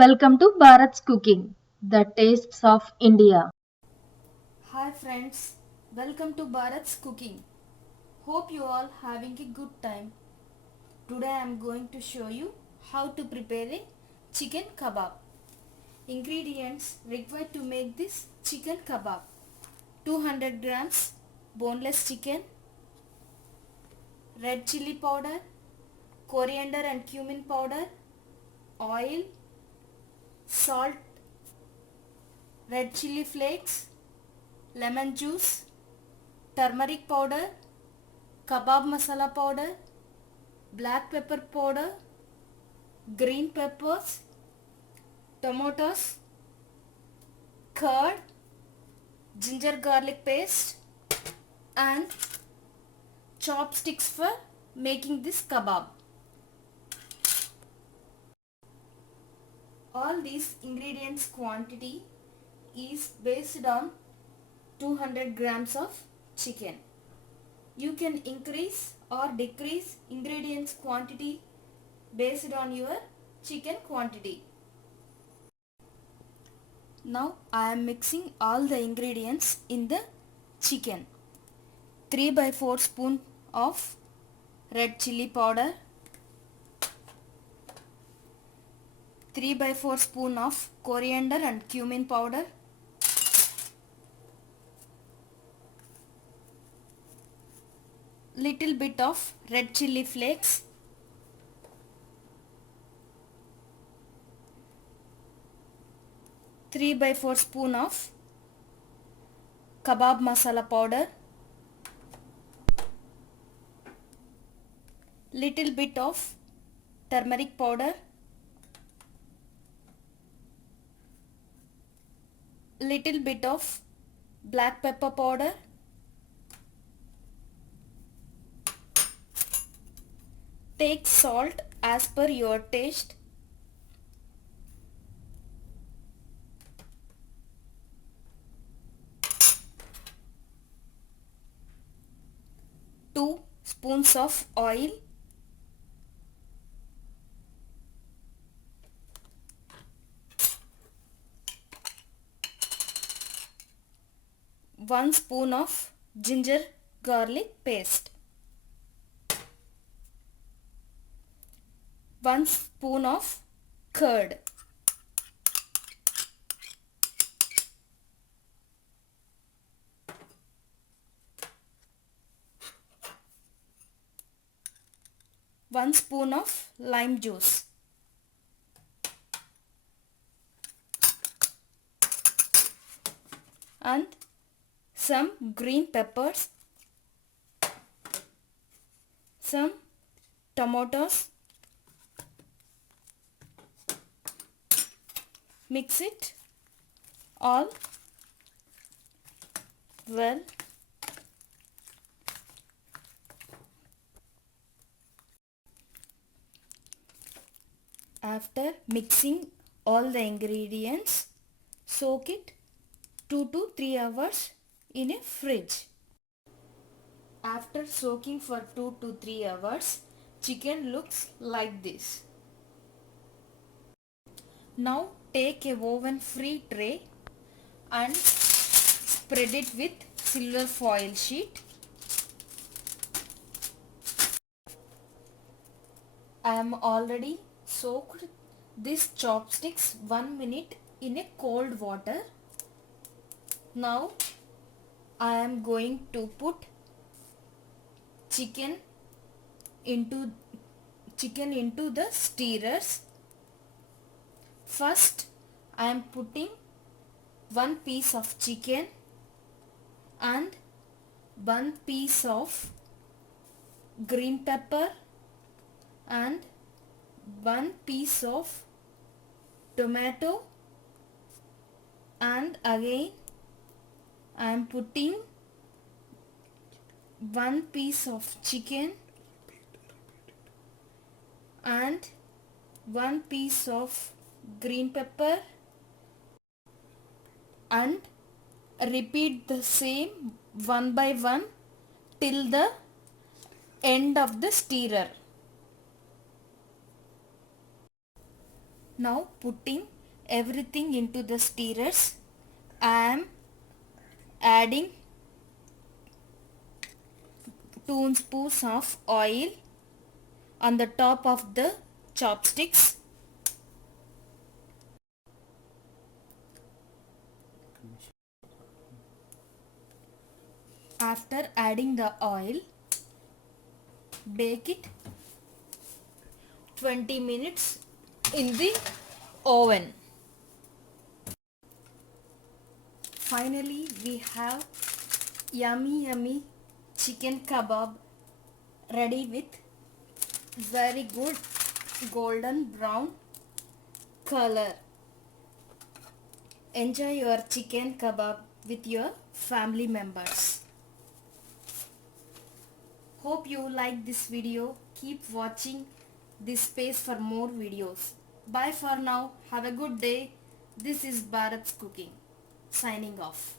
Welcome to Bharat's Cooking, the tastes of India. Hi friends, welcome to Bharat's Cooking. Hope you all having a good time. Today I am going to show you how to prepare a chicken kebab. Ingredients required to make this chicken kebab: 200 grams boneless chicken, red chili powder, coriander and cumin powder, oil, salt, red chili flakes, lemon juice, turmeric powder, kebab masala powder, black pepper powder, green peppers, tomatoes, curd, ginger garlic paste and chopsticks for making this kebab. All these ingredients quantity is based on 200 grams of chicken. You can increase or decrease ingredients quantity based on your chicken quantity. Now I am mixing all the ingredients in the chicken. 3 by 4 spoon of red chili powder, 3 by 4 spoon of coriander and cumin powder, little bit of red chili flakes, three by 4 spoon of kebab masala powder, little bit of turmeric powder, little bit of black pepper powder, take salt as per your taste, two spoons of oil, one spoon of ginger garlic paste, one spoon of curd, one spoon of lime juice, and some green peppers, some tomatoes. Mix it all well. After mixing all the ingredients, soak it 2 to 3 hours in a fridge. After soaking for 2 to 3 hours, chicken looks like this. Now take a oven free tray and spread it with silver foil sheet. I am already soaked these chopsticks 1 minute in a cold water. Now I am going to put chicken into the stirrers. First I am putting one piece of chicken and one piece of green pepper and one piece of tomato, and again I am putting one piece of chicken and one piece of green pepper, and repeat the same one by one till the end of the stirrer. Now putting everything into the stirrers, I am adding 2 spoons of oil on the top of the chopsticks. After adding the oil, bake it 20 minutes in the oven. Finally, we have yummy chicken kebab ready with very good golden brown color. Enjoy your chicken kebab with your family members. Hope you like this video. Keep watching this space for more videos. Bye for now. Have a good day. This is Bharat's Cooking. Signing off.